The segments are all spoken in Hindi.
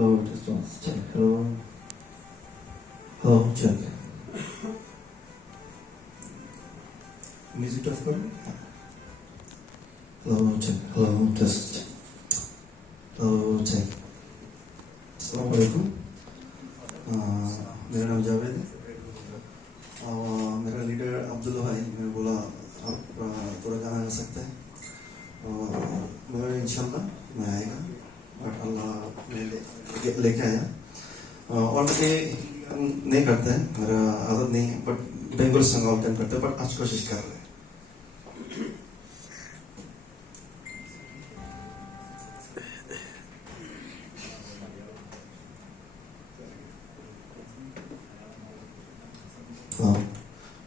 Hello, just one check. Hello. Hello, check. Music off करो. Hello, check. Hello, test. Hello, check. अस्सलाम वालेकुम. मेरा नाम जावेद है. मेरा लीडर अब्दुल्ला भाई मेरे बोला आप थोड़ा गाना गा सकते हैं. मैं इंशाल्लाह मैं आएगा बट अल्लाह लेके आया. ऑलरेडी नहीं करते हैं, मेरा आदत नहीं है, but Bengali song all time करते हैं, बट आज कोशिश कर रहे हैं.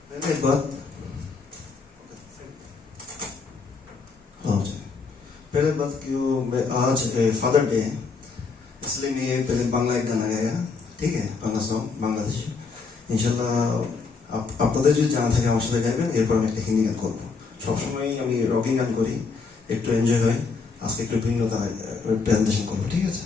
पहले बात पहले बात क्यों मैं आज फादर डे है इसलिए मैं पहले बांग्ला एक गाना गाया. ठीक है, বাংলা সং বাংলাদেশি. ইনশাআল্লাহ আপনাদের যদি জানা থাকে আমার সাথে গাইবেন. এরপর আমি একটা হিন্দি গান করবো. সবসময় আমি রকিং গান করি, একটু এনজয় হয়. আজকে একটু ভিন্নতা প্রেজেন্টেশন করবো. ঠিক আছে?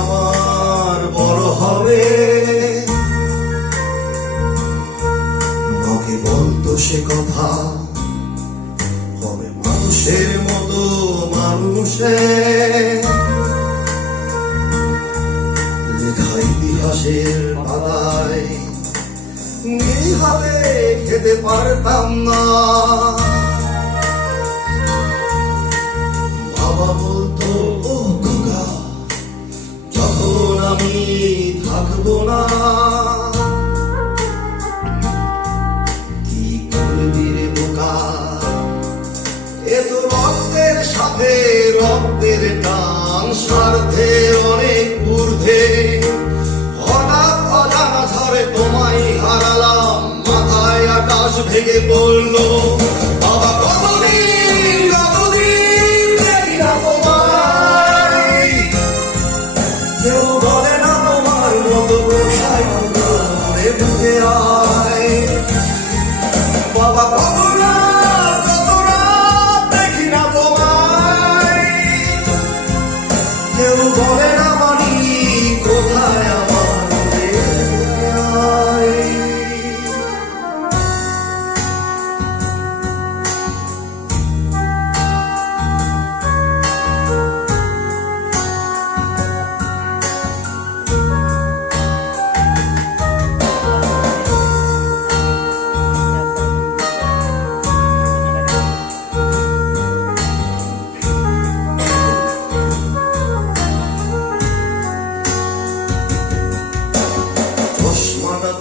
আমার বড় হবে মাকে বলতো সে কথা হবে মানুষের মতো মানুষে লেখা ইতিহাসের পাতায় নিহালে খেতে পারতাম না. বাবা বলতো ও খোকা যখন আমি থাকবো না কি করবি রে বোকা, এ তো রক্তের সাথে রক্তের টান, স্বার্থে অনেক ঊর্ধ্বে. হঠাৎ অজানা ঝড়ে তোমায় হারালাম, মাথায় আকাশ ভেঙে পড়লো. বাবা কতদিন কতদিন দেখি না তোমায়, কেউ বলে না তোমার মতো কোথায় মনে বুঝে আয়. বাবা কত রাত দেখি না তোমায়, কেউ বলে না মানি কোথায় আমার মনে আয়.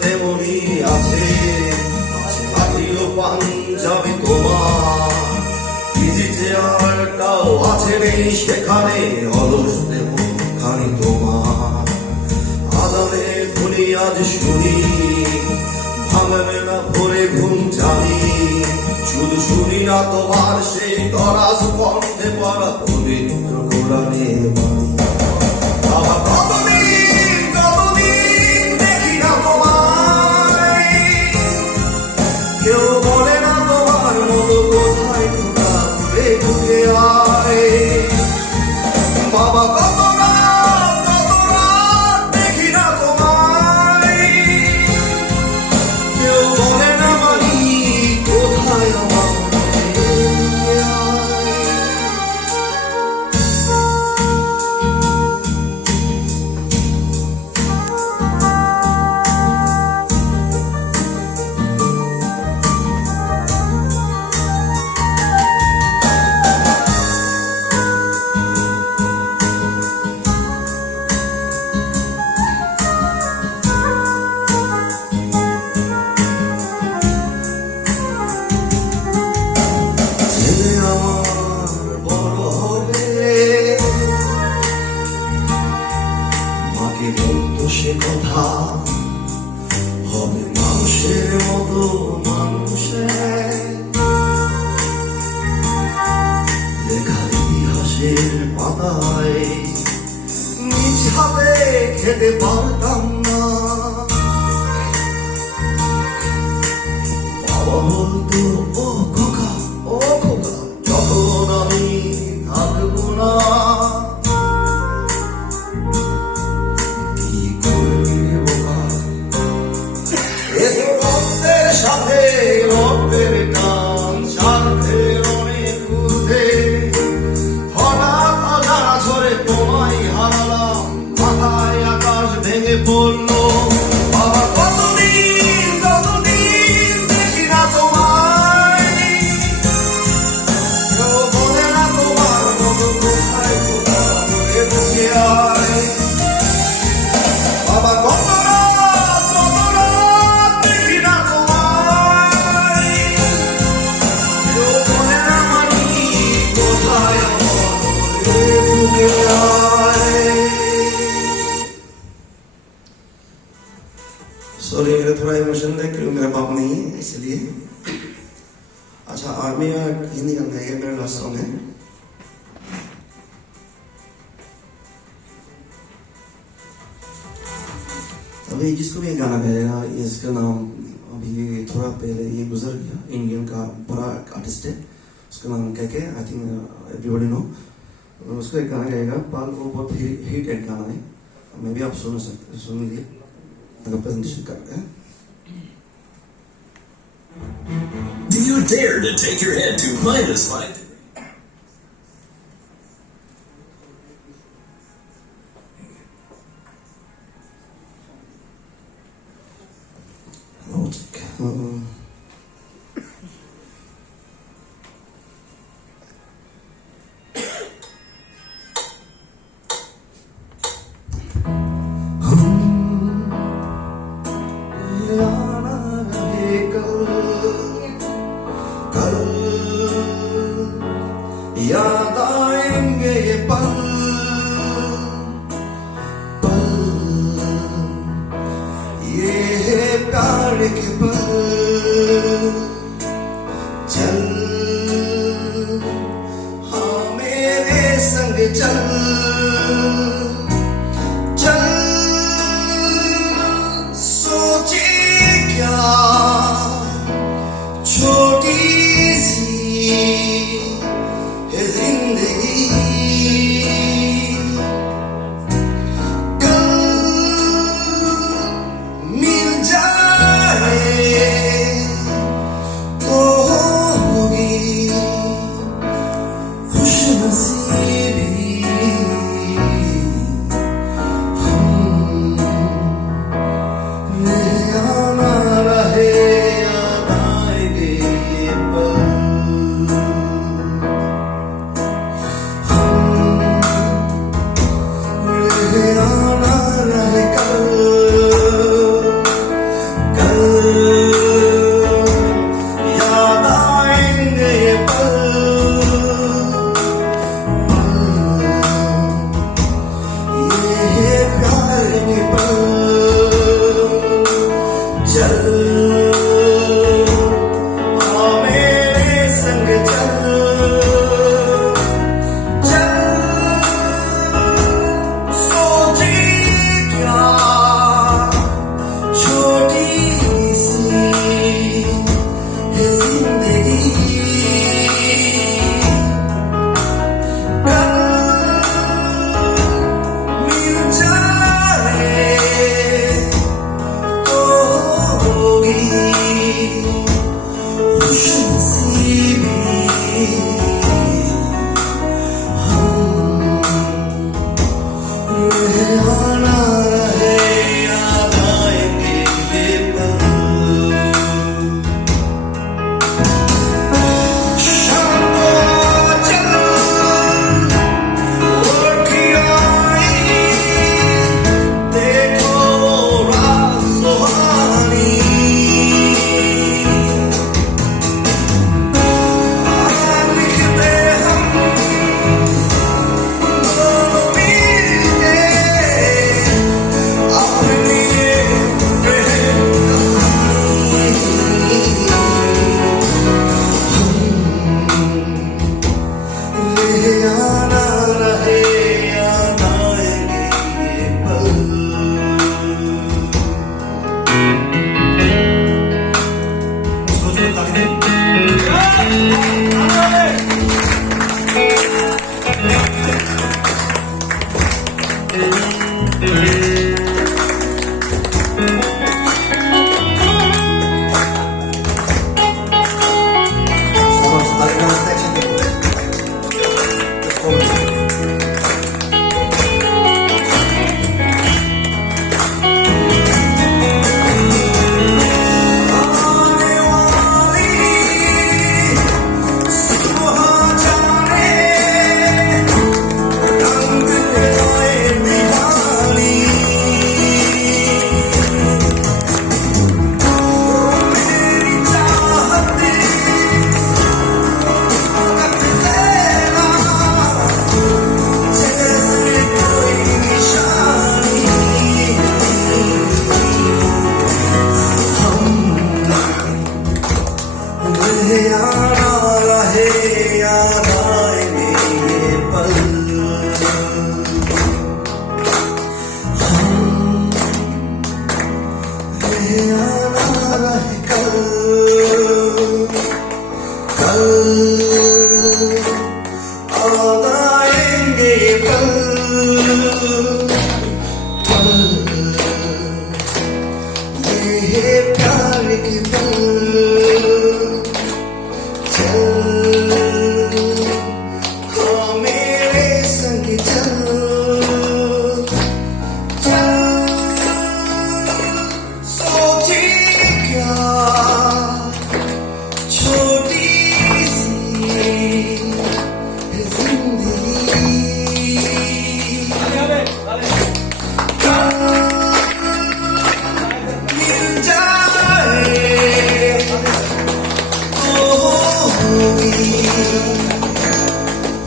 তেমনি আছে আত্মীয় পাঞ্জাবি তোমার, ইজি চেয়ারটাও আছে নেই সেখানে, অলস দেবখানি তোমার. আদালে ধুলি আজ শুনি ভাঙবে না ভরে ঘুম জানি, শুধু শুনি না তোমার সেই দরাজ কণ্ঠে পড়া পবিত্র কোরআনে বাণী. বাবা কতদিন কতদিন দেখি না তোমায়, কেউ বলে না তোমার মতো কোথায় ঢোকা ঘুরে ঘুরে আয়. বাবা কত রাত দেখি না তোমায়, কেউ বলে না মানি কোথায় আমার মনে আয়. খেতে পারতাম না। বাবা বলতো ও খোকা, ও খোকা, যখন আমি থাকবো না কি করবি বোকা। এসো রক্তের সাথে রক্তের টান, স্বার্থের অনেক ঊর্ধ্বে। হঠাৎ অজানা ঝড়ে তোমায় হারালাম, মাথায় আকাশ ভেঙে পড়লো। বাবা কতদিন কতদিন দেখি না তোমায়, কেউ বলে না তোমার মতো কোথায় কোথাও বলে বসে আয়। বাবা কত রাত দেখি না তোমায়, কেউ বলে না মানি কোথায় আমার বলে বুকে আয়। सॉरी मेरा थोड़ा इमोशन है क्योंकि मेरा बाप नहीं है इसलिए। अच्छा आर्मी में हिंदी गाना है, मेरा लास्ट सॉन्ग है। अभी जिसको भी गाना गाएगा इसका नाम अभी थोड़ा पहले ये गुजर गया, इंडियन का बड़ा आर्टिस्ट है, उसका नाम क्या क्या आई थिंक एवरीबॉडी नो। उसको एक गाना गाएगा पाल, वो बहुत हिट एक गाना है, मैं भी आप सुन लीजिए अगर प्रेजेंटेशन कर रहे हैं। Do you dare to take your head to -5? याद आएंगे ये पल पल, ये है प्यार के पल। चल हाँ मेरे संग चल चल, सोचे क्या छोटी सी है जिंदगी।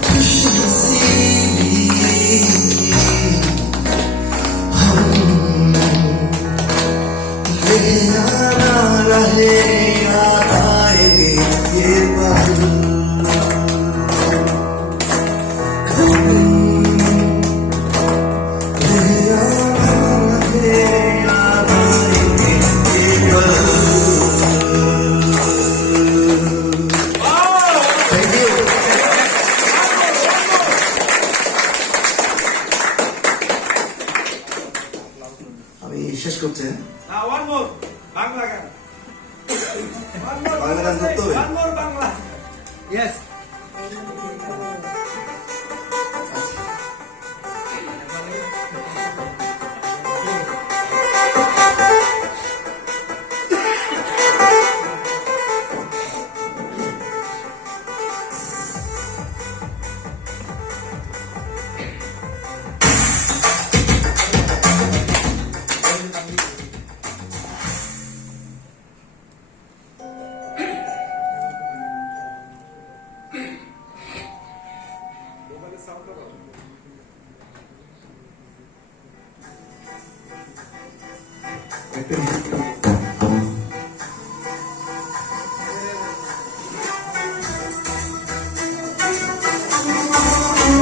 खुशनसीबी हम ले आना रहे याद आएंगे ये पल हम ले आना रहे याद आएंगे ये पल। Thank you. আমি শেষ করছি Now one more. Bangla গান। One more. বাংলা গান করতে হবে? One more Bangla. Yes.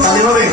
তালি হবে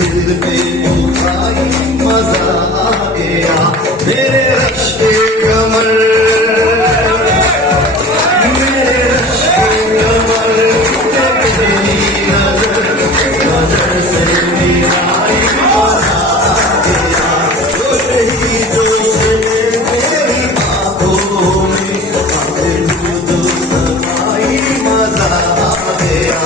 दिल पे उठाई मजा आ गया मेरे रश के कमर मेरे रश के कमर तेरी नजर नजर से मिलाई मजा आ गया ही जो मेरी बातों में दूध समाई मजा आ गया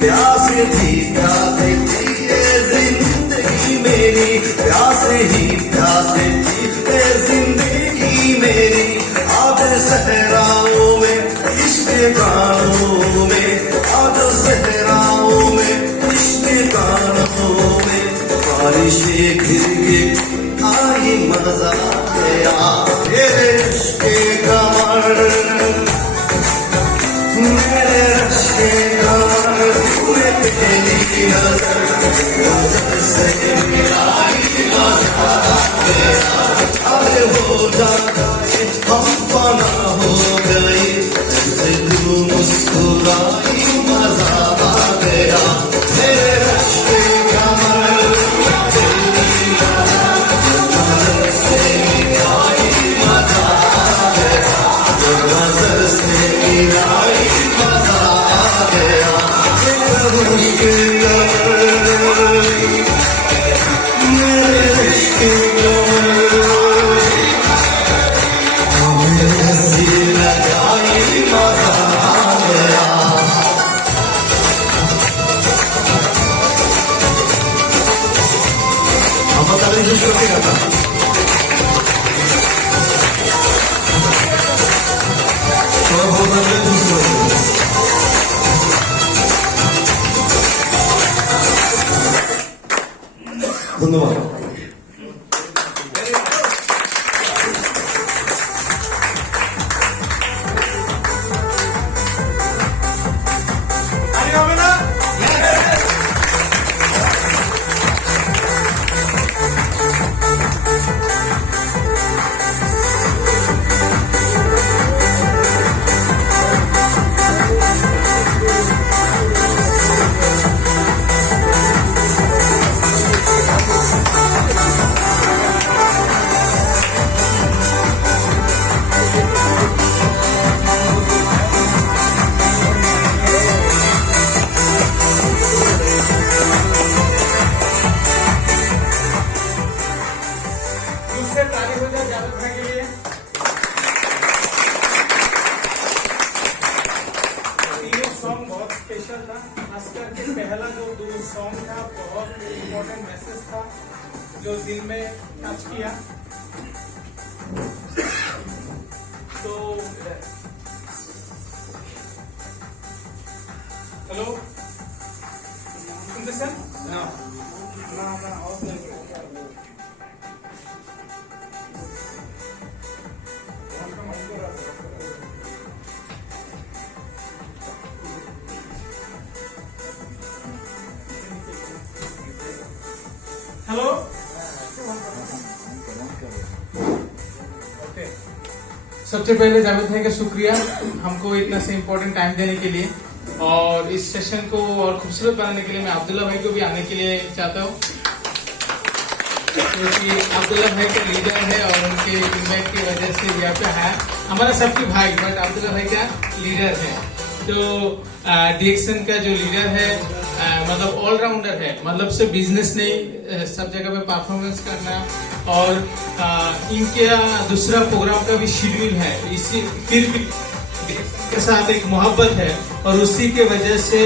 प्यासे थी ये जिंदगी मेरी प्यासे ही प्यासे थी ये जिंदगी मेरी आज सहराओं में इश्क गानों में आज सहराओं में इश्क गानों में बारिश गिर गिर आई मजा गया तेरे इश्क कमर मेरे रश के कमर तेरी नजर नजर से मिलाई मजा गया अरे हो जाए हम फना हो गए ऐसे तू मुस्कुराई मजा आ गया मेरे रश के कमर तेरी नजर से मिलाई मजा आ गया नजर से इलाही मजा आ गया उसके मेरे इश्क हंसी लगाई मजा आ गया हम बता रहे हैं जो गाता ধন্যবাদ আরে হবে না दूसरे ताली हो जाए जावेद भाई के लिए तीनों सॉन्ग बहुत स्पेशल था खास करके पहला जो दो सॉन्ग था बहुत इम्पोर्टेंट मैसेज था जो दिल में टच किया तो हेलो सुनते सर ना हेलो सबसे पहले जावेद भाई का शुक्रिया हमको इतना से इम्पोर्टेंट टाइम देने के लिए और इस सेशन को और खूबसूरत बनाने के लिए मैं अब्दुल्ला भाई को भी आने के लिए चाहता हूँ क्योंकि अब्दुल्ला भाई का लीडर है और उनके इन्वाइट की वजह से यहाँ पे है हमारा सबके भाई बट अब्दुल्ला भाई का लीडर है तो डिएक्शन का जो लीडर है मतलब ऑलराउंडर है मतलब सिर्फ बिजनेस नहीं सब जगह पे परफॉर्मेंस करना और इनके दूसरा प्रोग्राम का भी शेड्यूल है इसी फिर भी के साथ एक मोहब्बत है और उसी के वजह से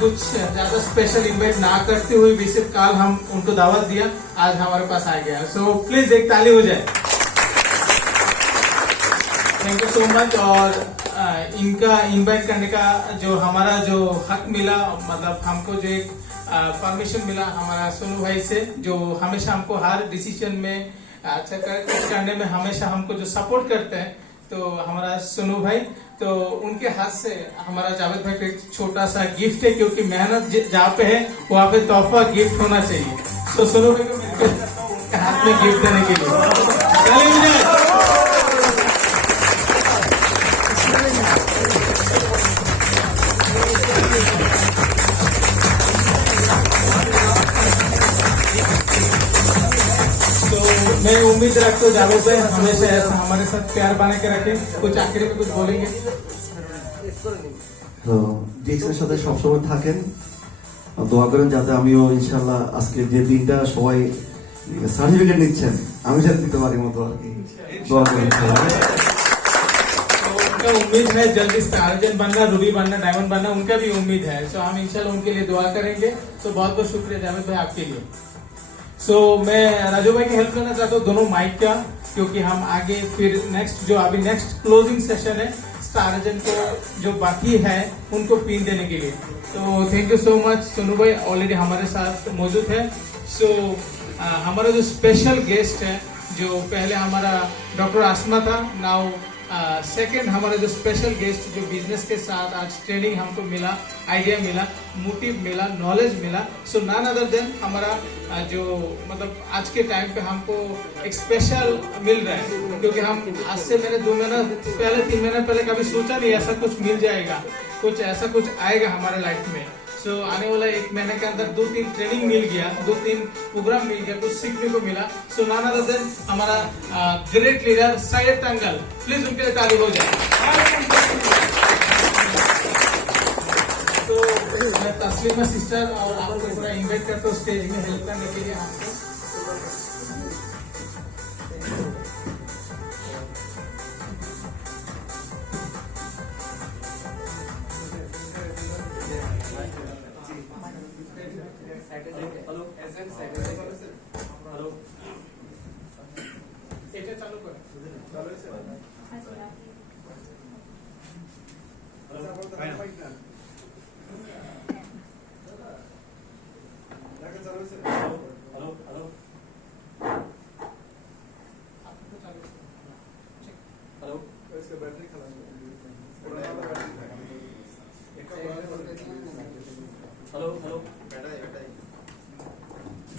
कुछ ज्यादा स्पेशल इन्वाइट ना करते हुए भी सिर्फ कल हम उनको दावत दिया आज हमारे पास आ गया सो प्लीज एक ताली हो जाए थैंक यू सो मच और इनका इनवाइट करने का जो हमारा जो हक मिला मतलब हमको जो एक परमिशन मिला हमारा सोनू भाई से जो हमेशा हमको हर डिसीजन में अच्छा करने में हमेशा हमको जो सपोर्ट करते हैं तो हमारा सोनू भाई तो उनके हाथ से हमारा जावेद भाई को एक छोटा सा गिफ्ट है क्योंकि मेहनत जहाँ पे है वहाँ पे तोहफा गिफ्ट होना चाहिए तो सोनू भाई को मैं रिक्वेस्ट करता हूँ उनके हाथ में गिफ्ट देने के लिए मैं उम्मीद रखता हूँ जावेद भाई हमेशा ऐसा हमारे साथ प्यार बना के रखें कुछ आखिरी में कुछ बोलेंगे তো ডিএক্সের সাথে সবসময় থাকেন দোয়া করেন যাতে আমিও ইনশাআল্লাহ আজকে যে দিনটা সবাই সার্টিফিকেট নিচ্ছেন আমি যাতে দিতে পারি মতো আর কি দোয়া করেন तो उनका उम्मीद है जल्दी स्टारजन बनना रूबी बनना डायमंड बनना उनका भी उम्मीद है सो हम इंशाल्लाह उनके लिए दुआ करेंगे तो बहुत बहुत शुक्रिया जावेद भाई आपके लिए सो मैं राजू भाई की हेल्प करना चाहता हूँ दोनों माइक का क्योंकि हम आगे फिर नेक्स्ट जो अभी नेक्स्ट क्लोजिंग सेशन है स्टारजन को जो बाकी है उनको पिन देने के लिए तो thank you so much Sonu भाई ऑलरेडी हमारे साथ मौजूद है सो हमारा जो स्पेशल गेस्ट है जो पहले हमारा डॉक्टर आसमा था नाउ सेकंड हमारा जो स्पेशल गेस्ट जो बिजनेस के साथ आज ट्रेनिंग हमको मिला आइडिया मिला मोटिव मिला नॉलेज मिला सो नॉन अदर देन हमारा जो मतलब आज के टाइम पे हमको एक स्पेशल मिल रहा है क्योंकि हम आज से मैंने 2 महीना पहले 3 महीना पहले कभी सोचा नहीं ऐसा कुछ मिल जाएगा कुछ ऐसा कुछ आएगा हमारे लाइफ में सो आने वाला 1 महीने के अंदर 2-3 ट्रेनिंग मिल गया, 2-3 प्रोग्राम मिल गया, कुछ सीखने को मिला. सो नाना दन हमारा great leader Syed uncle, please उनके लिए ताली हो जाए. तो मैं तस्लीमा सिस्टर और आपको पूरा इन्वाइट करता हूँ स्टेज में हेल्प करने के लिए आपको. এটা চালু করে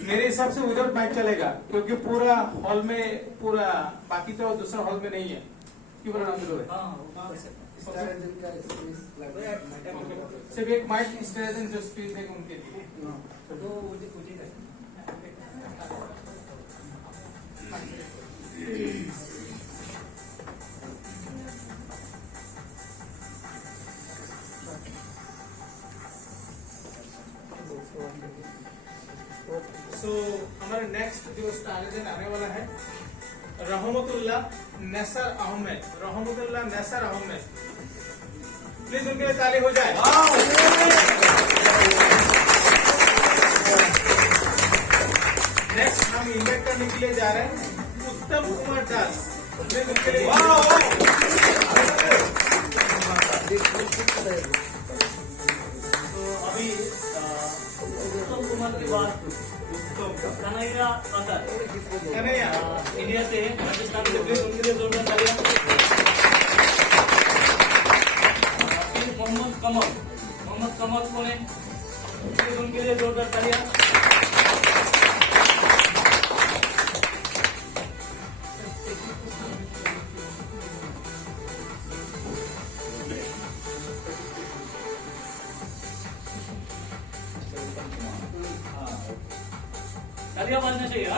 मेरे हिसाब से विदाउट माइक चलेगा, क्योंकि पूरा हॉल में पूरा, बाकी तो दूसरा हॉल में नहीं है. क्यों बोला नाम लोग? सिर्फ एक माइक स्टेशन जो स्पीच देगा उनके लिए. सो हमारे नेक्स्ट जो स्टार आने वाला है रहमतुल्लाह नसर अहमद. रहमतुल्लाह नसर अहमद, प्लीज उनके लिए ताली हो जाए. नेक्स्ट हम इन्वाइट करने के लिए जा रहे हैं उत्तम कुमार दास. प्लीज उनके लिए. तो अभी उत्तम कुमार की बात कन्हैया आता कन्हैया इंडिया से राजस्थान से, प्लीज उनके लिए जोरदार तालियां. फिर मोहम्मद कमल कौन है? प्लीज उनके लिए जोरदार तालियां. तालियां बजना चाहिए.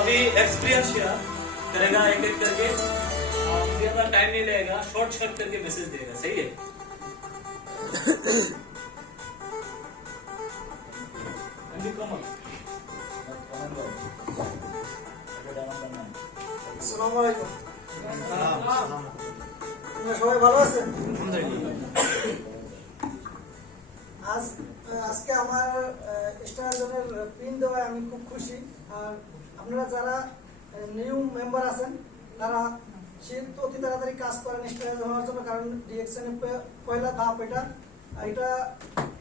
अभी एक्सपीरियंस शेयर करेगा एक एक करके, ज्यादा टाइम नहीं लगेगा, शॉर्ट करके मैसेज देगा. सही है? সবাই ভালো আছেন? আজকে আমার স্টার জনের পিন দেওয়ায় আমি খুব খুশি। আর আপনারা যারা নিউ মেম্বার আছেন তারা অতি তাড়াতাড়ি কাজ করেন স্টার হওয়ার জন্য, কারণ ডিএকশন পয়লা ধাপ এটা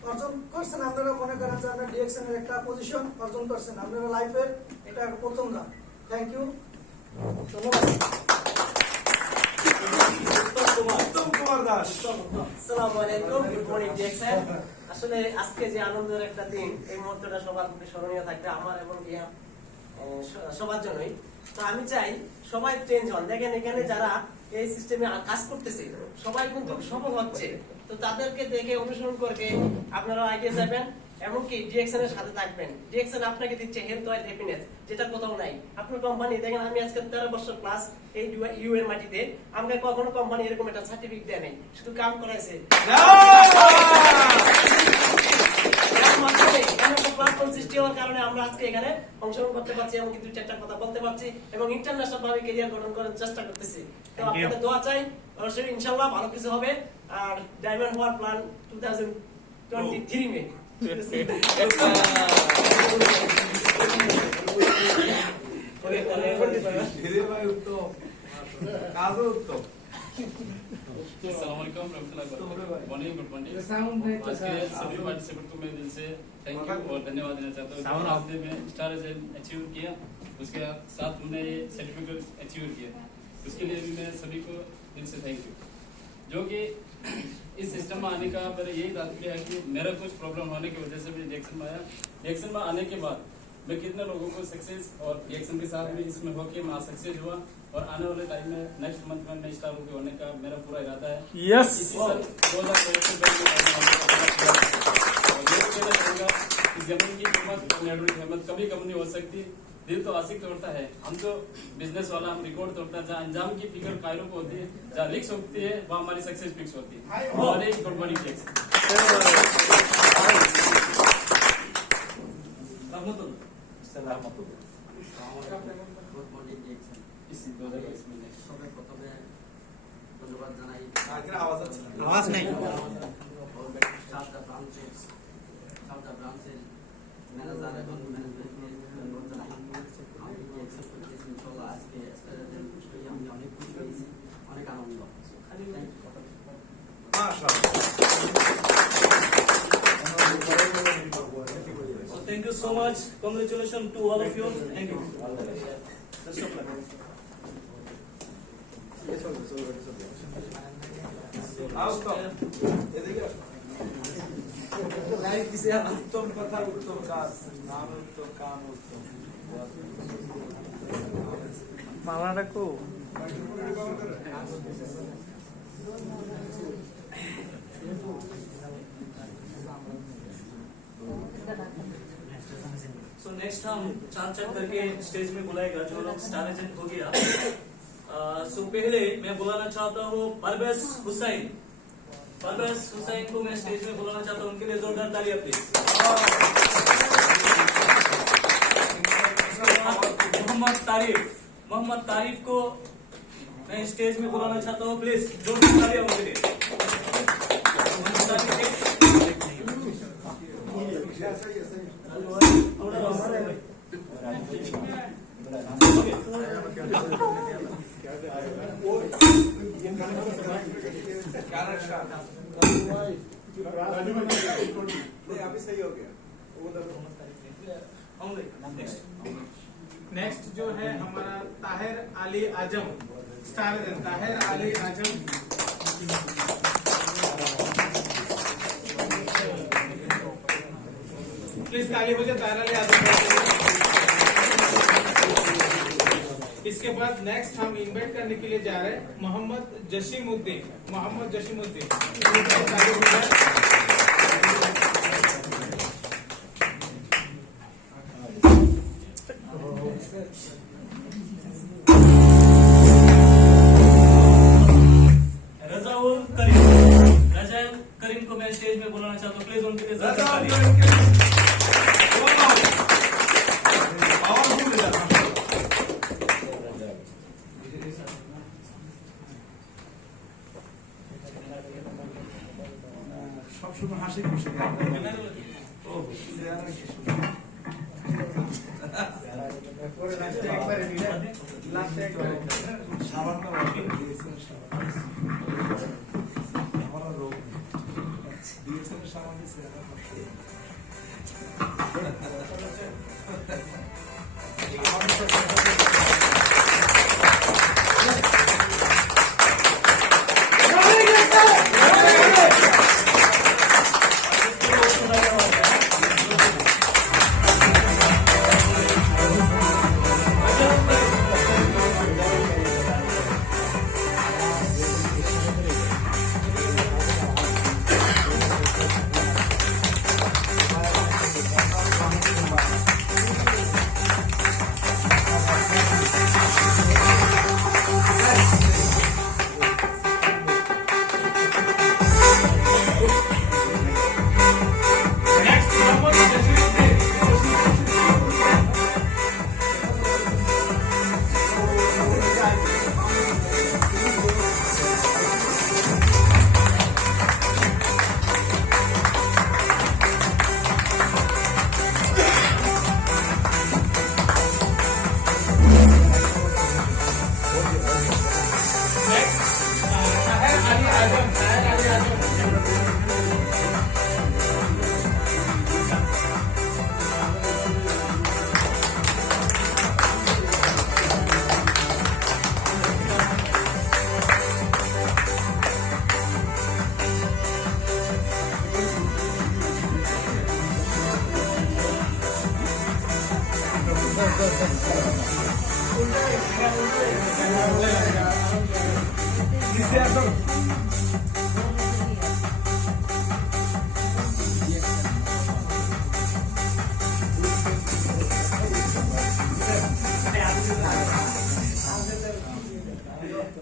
অর্জন করছেন। আপনারা মনে করেন যে আপনারা ডিএকশনের একটা পজিশন অর্জন করছেন, আপনারা লাইফের এটা প্রথম ধাপ। থ্যাংক ইউ, ধন্যবাদ। उत्तम कुमार আসসালামু আলাইকুম, গুড মর্নিং ডিএক্সএন। আসলে আজকে যে আনন্দের একটা দিন, এই মুহূর্তটা সবার প্রতি স্মরণীয় থাকবে, আমার এবং সবার জন্যই। তো আমি চাই সবাই চেঞ্জ হন। দেখেন এখানে যারা এই সিস্টেমে কাজ করতেছে সবাই কিন্তু সফল হচ্ছে, তো তাদেরকে দেখে অনুসরণ করে আপনারা এগিয়ে যাবেন, এমনকি ডিএক্সএন এর সাথে থাকবেন। ডিএক্সএন আপনাকে দিচ্ছে হেলথ ওয়েলথ হ্যাপিনেস, যেটা কোথাও নাই। আপনার কোম্পানি দেখেন, আমি আজকে 13 বছর প্লাস এই ইউ এর মাটিতে, আমাকে কখনো কোম্পানি এরকম একটা সার্টিফিকেট দেয় নাই, শুধু কাম করাইছে। প্ল্যাটফর্ম সৃষ্টি হওয়ার কারণে আমরা আজকে এখানে অংশগ্রহণ করতে পারছি এবং কিন্তু 4টা কথা বলতে পারছি এবং ইন্টারন্যাশনাল ভাবে ক্যারিয়ার গঠন করার চেষ্টা করতেছি। তো আপনাদের দোয়া চাই, অবশ্যই ইনশাআল্লাহ ভালো কিছু হবে। আর ডায়মন্ড হওয়ার প্ল্যান 2023 মে। अस्सलामुअलैकुम मॉर्निंग गुड मॉर्निंग। आज के सभी पार्टिसिपेंट को मैं दिल से थैंक यू और धन्यवाद देना चाहता हूँ। आपने में स्टार अचीव किया, उसके साथ हमने ये सर्टिफिकेट अचीव किया, उसके लिए भी मैं सभी को दिल से थैंक यू। जो कि इस सिस्टम में आने का मेरा यही तात्पर्य है कि मेरा कुछ प्रॉब्लम होने की वजह से मैं रिएक्शन में आया। रिएक्शन में आने के बाद मैं कितने लोगों को सक्सेस और रिएक्शन के साथ भी इसमें होके मैं सक्सेस हुआ और आने वाले टाइम में नेक्स्ट मंथ में मैं स्टार होने का मेरा पूरा इरादा है। यस इसी साल 2023 जमीन की कीमत और नेटवर्क की कीमत कभी कम नहीं हो सकती। दिल तो आशिक तोड़ता है, हम तो बिजनेस वाला, हम रिकॉर्ड तोड़ता है। जहाँ अंजाम की फिक्र कायरों को होती है, जहाँ रिक्स होती है वहाँ हमारी सक्सेस फिक्स होती है। और एक गुड मॉर्निंग ধন্যবাদ জানাই। आवाज नहीं সাতটা ব্রাঞ্চের ম্যানেজার এবং ম্যানেজমেন্টের ধন্যবাদ জানাই। আমি অ্যাকসেপ্ট করেছি, ইনশাআল্লাহ আজকে আমি অনেক খুশি হয়েছি, অনেক আনন্দ। Thank you so much. Congratulations to all of you. Thank you. Best of luck. উত্তম কথা, উত্তম কাজ, নাম উত্তম, কাম উত্তম। माला रखो। So next हम चार करके स्टेज में बुलाएगा जो लोग स्टार एजेंट हो गया। सो पहले मैं बुलाना चाहता हूँ परवेज हुसैन। परवेज हुसैन को मैं स्टेज में बुलाना चाहता हूँ, उनके लिए जोरदार तालियां प्लीज। मोहम्मद तारिफ को मैं स्टेज में बुलाना चाहता हूँ, प्लीज जोरदार तालियां उनके लिए। अभी सही हो गया। नेक्स्ट जो है हमारा Tahir Ali Azam, star agent Tahir Ali Azam. Please ताली बजाए ताहिर अली आजम। इसके बाद नेक्स्ट हम इनवाइट करने के लिए जा रहे हैं मोहम्मद जसीमुद्दीन। मोहम्मद जसीमुद्दीन रजाउल करीम को मैं स्टेज में बुलाना चाहता हूँ, प्लीज उनके लिए সবসময় হাসি খুশি সামান্য আমার রোগ দিয়েছেন সামান্য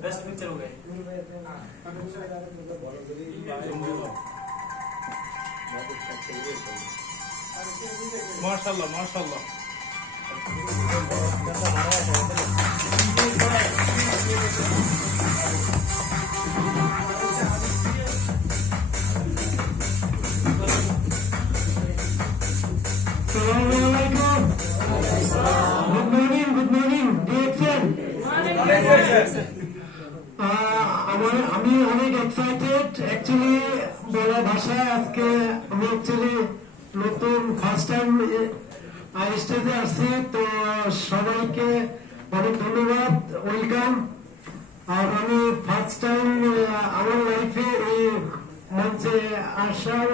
बेस्ट पिक्चर हो गए माशाल्लाह माशाल्लाह গুড মর্নিং ডিএক্সএন আমি অনেক এক্সাইটেড অ্যাকচুয়ালি বলা ভাষায় আজকে আমি অ্যাকচুয়ালি নতুন ফার্স্ট টাইম স্টেজে আসছি তো সবাইকে অনেক ধন্যবাদ ওয়েলকাম আর আমি ফার্স্ট টাইম আমার লাইফে এই মঞ্চে আসার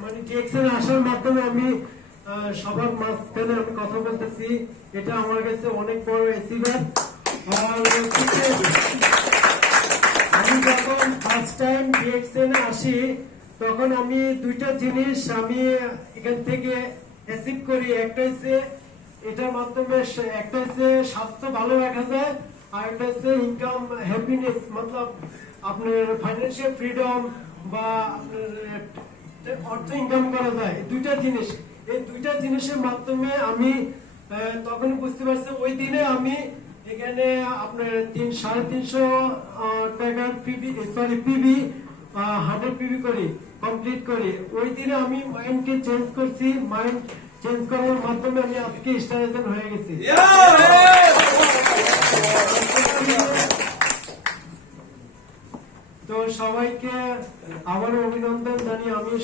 মানে ডিএক্সএন আসার মাধ্যমে আমি সবার মাঝখানে আমি কথা বলতেছি এটা আমার কাছে অনেক বড় অ্যাচিভমেন্ট আর আমি যখন ফার্স্ট টাইম ডিএক্সএন আসি তখন আমি দুইটা জিনিস আমি এখান থেকে অ্যাচিভ করি একটা হচ্ছে এটার মাধ্যমে একটা হচ্ছে স্বাস্থ্য ভালো রাখা যায় আর একটা হচ্ছে ইনকাম হ্যাপিনেস মতলব আপনার ফাইন্যান্সিয়াল ফ্রিডম বা আপনার অর্থ ইনকাম করা যায় দুইটা জিনিস এই দুইটা জিনিসের মাধ্যমে আমি তখন বুঝতে পারছি ওই দিনে আমি এখানে আপনার 350 টাকার পিবি 100 পিবি করি কমপ্লিট করি ওই দিনে আমি মাইন্ডকে চেঞ্জ করছি মাইন্ড চেঞ্জ করার মাধ্যমে আমি আজকে স্টার এজেন্ট হয়ে গেছি তো সবাইকে আবার অভিনন্দন জানিয়ে আমি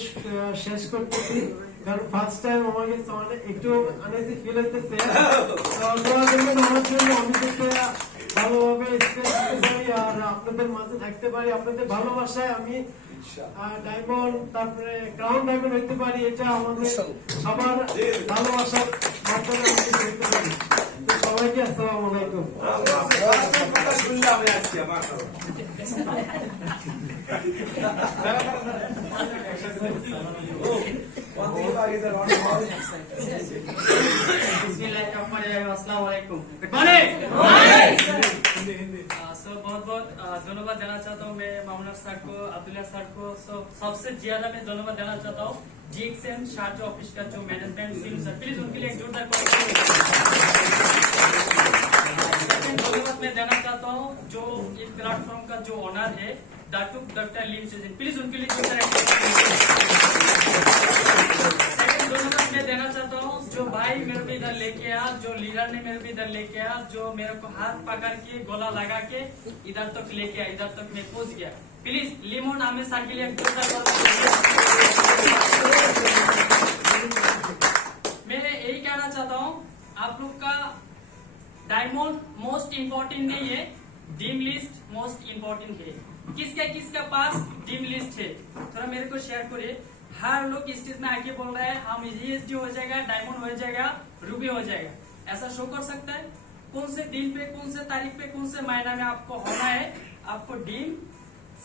শেষ করতেছি কারণ ফার্স্ট টাইম আমার কাছে একটু আনইজি ফিল হইতেছে আমার জন্য আমি যাতে ভালোভাবে স্পেস দিতে পারি আর আপনাদের মাঝে থাকতে পারি আপনাদের ভালোবাসায় আমি ডায়মন্ড তারপরে ক্রাউন ডায়মন্ড হইতে পারি এটা আমাদের সবার ভালোবাসার মাধ্যমে আমি দেখতে পারি তো সবাইকে আসসালামু আলাইকুম सो बहुत बहुत धन्यवाद देना चाहता हूँ मैं मामूना सर को अब्दुल्ला सर को सबसे ज्यादा मैं धन्यवाद देना चाहता हूँ जीएक्सएन शारजा ऑफिस का जो मैनेजमेंट टीम सर प्लीज उनके लिए एक जोरदार धन्यवाद मैं देना चाहता हूँ जो इस प्लेटफॉर्म का जो ऑनर है दाटुक डॉक्टर लीम सेजन प्लीज उनके लिए जोरदार धन्यवाद मैं देना चाहता हूँ जो भाई मेरे को इधर लेके आया जो लीडर ने मेरे को इधर लेके आया जो मेरे को हाथ पकड़ के गोला लगा के इधर तक लेके आया इधर तक मैं पहुंच गया प्लीज लिमोन हमेशा के लिए मैं यही कहना चाहता हूँ आप लोग का डायमंड मोस्ट इम्पोर्टेंट नहीं है ड्रीम लिस्ट मोस्ट इम्पोर्टेंट है किसका पास ड्रीम लिस्ट है थोड़ा मेरे को शेयर करिए हर लोग स्टेज में आके बोल रहे हैं हम ESG हो जाएगा डायमंड हो जाएगा रूबी हो जाएगा ऐसा शो कर सकता है कौन से दिन पे कौन से तारीख पे कौन से महीना में आपको होना है आपको ड्रीम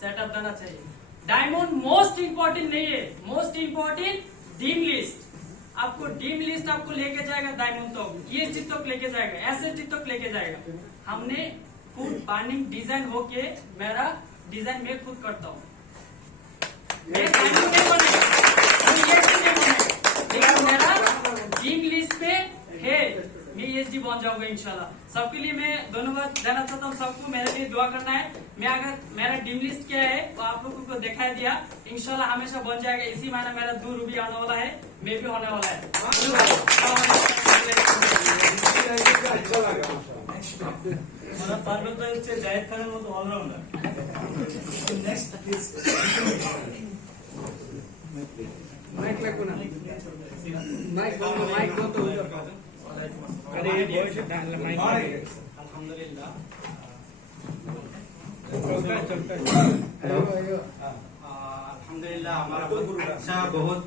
सेटअप देना चाहिए डायमंड मोस्ट इम्पोर्टेंट नहीं है मोस्ट इम्पोर्टेंट ड्रीम लिस्ट आपको ड्रीम लिस्ट आपको लेके जाएगा डायमंड तक ESG तक लेके जाएगा SSD तक लेके जाएगा हमने खुद बार्निंग डिजाइन होके मेरा डिजाइन मैं खुद करता हूँ मैं डायमंड नहीं बनेगा लेकिन मेरा ड्रीम लिस्ट पे है मैं ESG बन जाऊंगा इंशाल्लाह सबके लिए मैं धन्यवाद देना चाहता हूँ सबको मेरे लिए दुआ करना है मैं अगर मेरा ड्रीम लिस्ट क्या है तो आप लोगों को दिखाई दिया इंशाल्लाह हमेशा बन जाएगा इसी महीना मेरा 2 रूबी आने वाला है मैं भी होने वाला है জায়েদ খানের মতো অলরাউন্ডার নেক্সট প্লিজ মাইক লাগবে না মাইক দাও তো আরে এই বয়সে ডানলে মাইক আলহামদুলিল্লাহ अल्हम्दुलिल्लाह हमारा बहुत अच्छा बहुत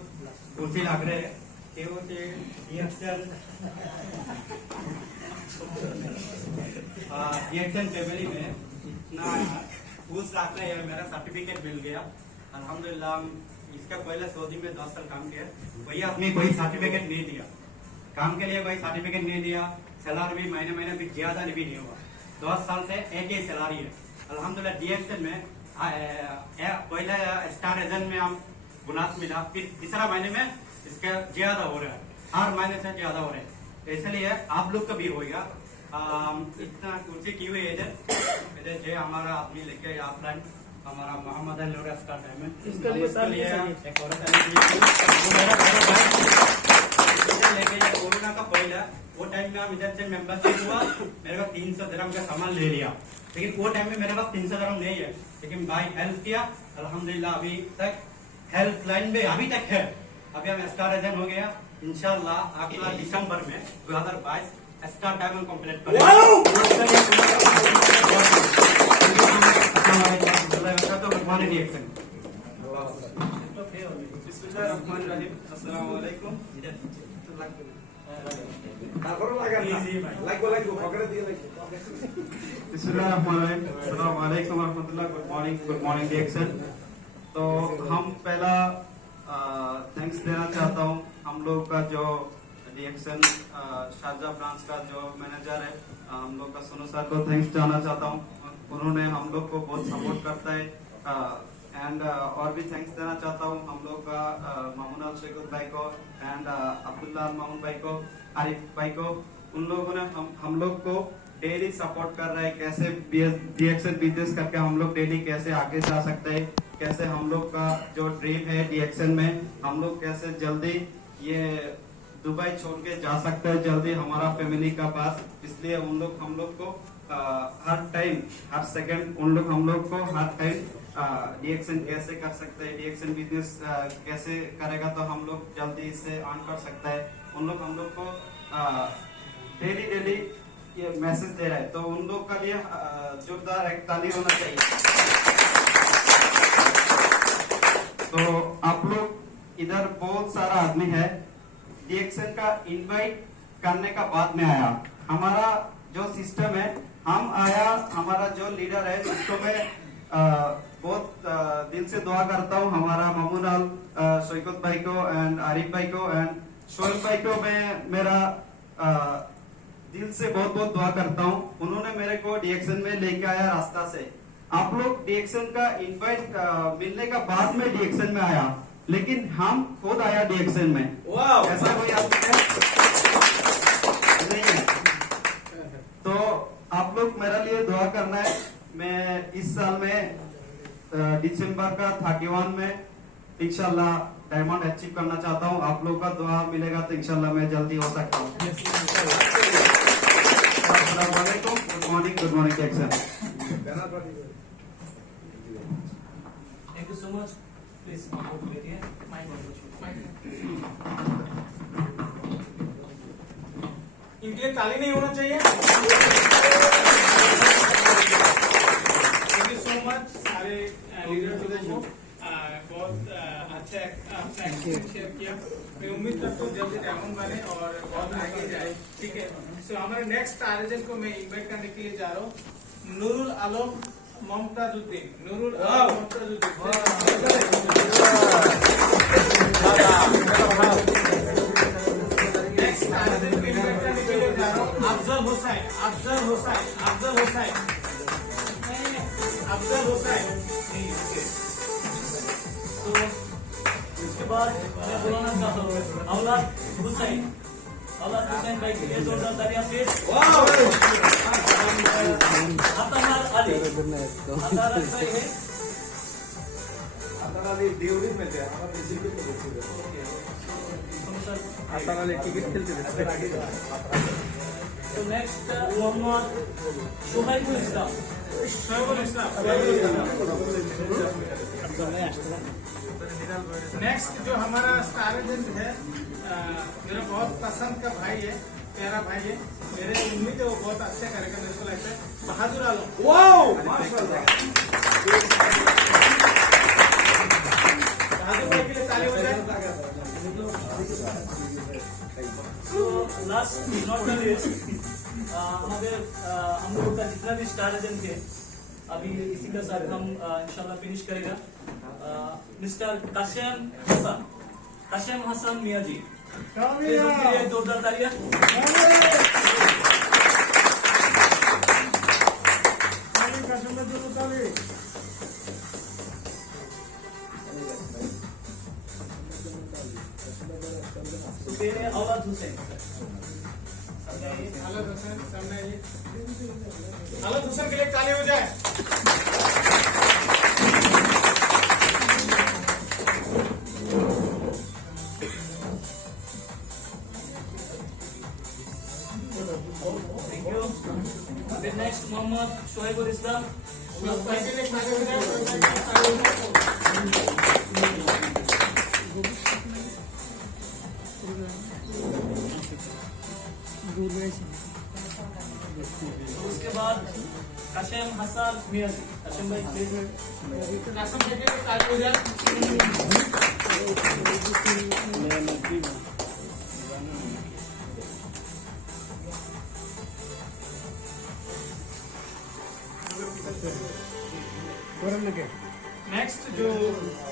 खुशी लग रहा है DXN फैमिली में इतना उस रात में मेरा सर्टिफिकेट मिल गया अल्हम्दुलिल्लाह। इसका पहले सऊदी में 10 साल काम किया, भैया अपने कोई सर्टिफिकेट नहीं दिया, काम के लिए कोई सर्टिफिकेट नहीं दिया, सैलरी भी महीने भी ज्यादा भी नहीं हुआ। 10 साल से एक ही सैलरी है अल्हम्दुलिल्लाह। DXN में पहले स्टार एजेंट में हम बोनस मिला, फिर तीसरा महीने में इसका ज्यादा हो रहा है, हर महीने से ज्यादा हो रहा है। इसलिए आप लोग का भी होगा। इतना कुर्सी की हुई एजेंट जो हमारा आदमी लेके ऑफलाइन हमारा मोहम्मद अली स्टार डायमंड इसके लिए सर एक और लेके कोरोना का पहला वो टाइम में हम इधर से मेंबरशिप हुआ, मेरे पास 300 दिरहम का सामान ले लिया, लेकिन वो टाइम में मेरे पास 300 दिरहम नहीं है, लेकिन भाई हेल्प किया अल्हम्दुलिल्लाह। अभी तक हेल्प लाइन में अभी तक है, अभी हम स्टार एजेंट हो गया। इंशाल्लाह अगला दिसंबर में 2022 स्टार डायमंड कंप्लीट करेंगे। Good morning DXN। तो हम पहला थैंक्स देना चाहता हूँ हम लोग का जो DXN शारजा ब्रांच का जो मैनेजर है हम लोग का सोनू सर को थैंक्स देना चाहता हूँ, उन्होंने हम लोग को बहुत सपोर्ट करता है। एंड और भी थैंक्स देना चाहता हूँ हम लोग का मामून अल शेखुर भाई को एंड अब्दुल्ला मामून भाई को, आरिफ भाई को। उन लोगों ने हम लोग को डेली सपोर्ट कर रहे हैं, कैसे DXN बिजनेस करके हम लोग डेली कैसे आगे जा सकते हैं, कैसे हम लोग का जो ड्रीम है DXN में हम लोग कैसे जल्दी ये दुबई छोड़ के जा सकते हैं जल्दी हमारा फैमिली का पास। इसलिए उन लोग हम लोग को हर टाइम हर सेकंड उन लोग हम लोग को हर टाइम DXN कैसे कर सकते हैं, DXN बिजनेस कैसे करेगा तो हम लोग जल्दी इससे ऑन कर सकते हैं। उन लोग हम लोग को डेली ये मैसेज दे रहा है, तो उन लोग का लिए जोरदार एक ताली होना चाहिए। तो आप लोग इधर बहुत सारा आदमी है, DXN का इनवाइट करने का बाद में आया। हमारा जो सिस्टम है हम आया, हमारा जो लीडर है उसको मैं बहुत दिल से दुआ करता हूँ। हमारा मामून अल शेखुर भाई को एंड आरिफ भाई को एंड शोएब भाई को मैं मेरा दिल से बहुत बहुत दुआ करता हूँ। उन्होंने मेरे को DXN में लेके आया रास्ता से। आप लोग DXN का इनवाइट मिलने का बाद में DXN में आया, लेकिन हम खुद आया DXN में। ऐसा कोई नहीं है। तो आप लोग मेरे लिए दुआ करना है। मैं इस साल में दिसंबर का 31 में इंशाल्लाह डायमंड अचीव करना चाहता हूँ। आप लोग का दुआ मिलेगा तो इंशाल्लाह मैं जल्दी हो सकता हूँ। Good morning DXN। Thank you so much. Please बैठिए। इनके लिए ताली नहीं होना चाहिए। थैंक यू सो मच सारे लीडर को, बहुत अच्छा एक्सपीरियंस शेयर किया। मैं उम्मीद करता हूँ जल्दी डायमंड बने और बहुत आगे जाए। ठीक है, सो हमारे नेक्स्ट टारगेट को मैं इन्वाइट करने के लिए जा रहा हूँ नूरुल आलम मुमताजुद्दीन। नूरुल आलम मुमताजुद्दीन नेक्स्ट टारगेट को इन्वाइट करने के लिए जा रहा हूँ अफजल हुसैन। तो इसके बाद मैं बुलाना चाहता हूँ औलाद हुसैन भाई के लिए जोरदार तालियां प्लीज। अतार अली भाई है, अतार अली डिউরি में थे আমার রেসিপি তো বলছিল अतार अली क्रिकेट खेलते थे आगे। तो नेक्स्ट मोहम्मद शोहाइबुल इस्लाम। नेक्स्ट जो हमारा स्टार एजेंट है मेरा बहुत पसंद का भाई है, प्यारा भाई है, मेरे उम्मीद है वो बहुत अच्छा करेगा, मेरे को लगता है बहादुर आलम। बहादुर भाई के लिए ताली हो जाए। तो लास्ट नॉट द लिस्ट, हम लोग का जितना भी स्टार एजेंट थे अभी इसी के साथ हम इंशाल्लाह फिनिश करेगा मिस्टर काशिम हसन मियां जी प्लीज उनके लिए जोरदार तालियां औलाद हुसैन हालत हुसैन के लिए ताली हो जाए। थैंक यू नेक्स्ट मोहम्मद शोएबुल इस्लाम उसके बाद काशिम हसन मियां जी काशिम भाई प्लीज कासिम भाई के लिए ताली हो जाए। नेक्स्ट जो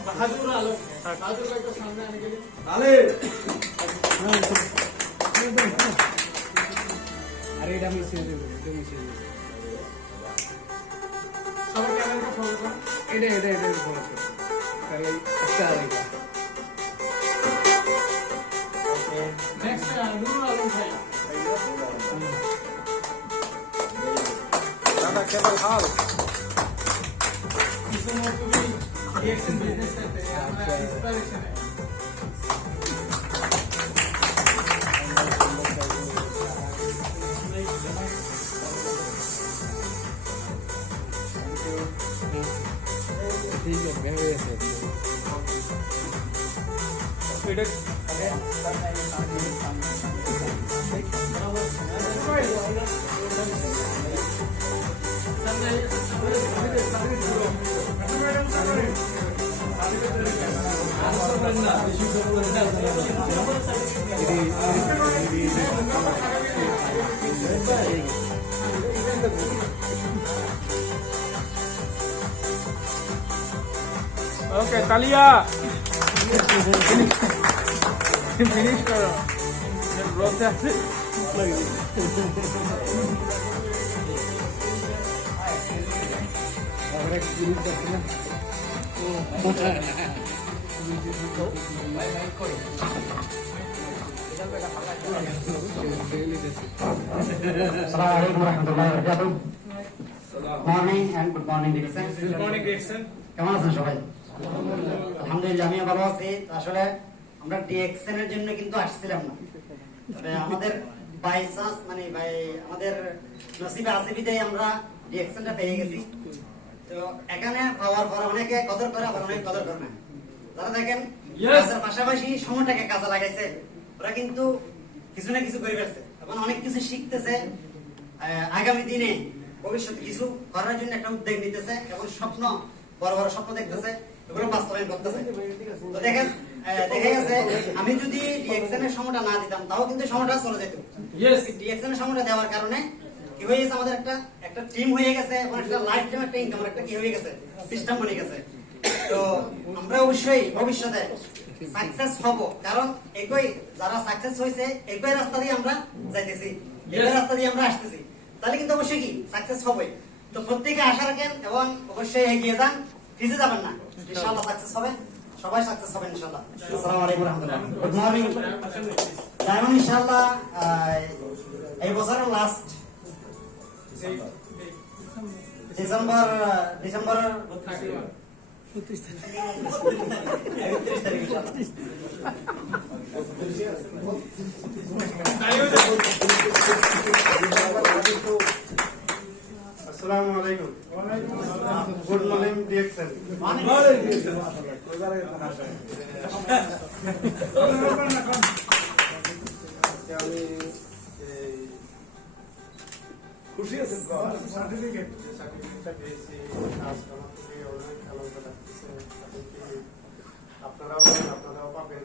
बहादुर आलम है, बहादुर भाई को सामने आने के लिए সবার ক্যামেরাটা ফলো করুন। নেক্সট নুরুল আলম ভাই इसमें भी रिएक्शन बिजनेस करते हैं, हमारा इंस्पिरेशन है। ओके तालिया फिनिश करो रोते আছে morning and good morning direction good morning direction কেমন আছেন সবাই আলহামদুলিল্লাহ আমিও ভালো আছি আসলে আমরা ডিএক্সএন এর জন্য কিন্তু আসছিলাম না তবে আমাদের বাই চান্স মানে ভাই আমাদের নসিবে আছে বিদায় আমরা ডিএক্সএনটা পেয়ে গেছি তো এখানে পাওয়ার পর অনেকে কদর করে আবার অনেকে কদর করে না যারা দেখেন তার পাশাপাশি সময়টাকে কাজে লাগাইছে ওরা কিন্তু কিছু না কিছু করে ফেলছে এবং অনেক কিছু শিখতেছে আগামী দিনে ভবিষ্যতে কিছু করার জন্য একটা উদ্যোগ নিতেছে এবং স্বপ্ন বড় বড় স্বপ্ন দেখতেছে এগুলো বাস্তবায়ন করতেছে তো দেখেন দেখা গেছে আমি যদি ডিএক্সএন এর সময়টা না দিতাম তাও কিন্তু সময়টা চলে যেত ডিএক্সএন এর সময়টা দেওয়ার কারণে কি হয়ে গেছে আমাদের একটা টিম হয়ে গেছে এবং একটা লাইফ টাইম একটা ইনকাম একটা কি হয়ে গেছে সিস্টেম বনে গেছে তো আমরা অবশ্যই ভবিষ্যতে সাকসেস হব কারণ একই যারা সাকসেস হয়েছে একই রাস্তা দিয়ে আমরা যাইতেছি একই রাস্তা দিয়ে আমরা আসতেছি তাহলে কিন্তু অবশ্যই কি সাকসেস হবে তো প্রত্যেকে আশা রাখেন এবং অবশ্যই এগিয়ে যান পিছিয়ে যাবেন না ইনশাআল্লাহ সাকসেস হবে সবাই সাকসেস হবে ইনশাআল্লাহ আসসালামু আলাইকুম রাহমাতুল্লাহ গুড মর্নিং ডায়মন্ড ইনশাআল্লাহ এই বছরের লাস্ট ডিসেম্বর 31 তারিখ আসসালামু আলাইকুম গুড মর্নিং ডিএক্সএন আমি খুশি আছেন সার্টিফিকেটটা পেয়েছি আজকে আমার থেকে অনেক আনন্দ লাগতেছে আপনারাও পাবেন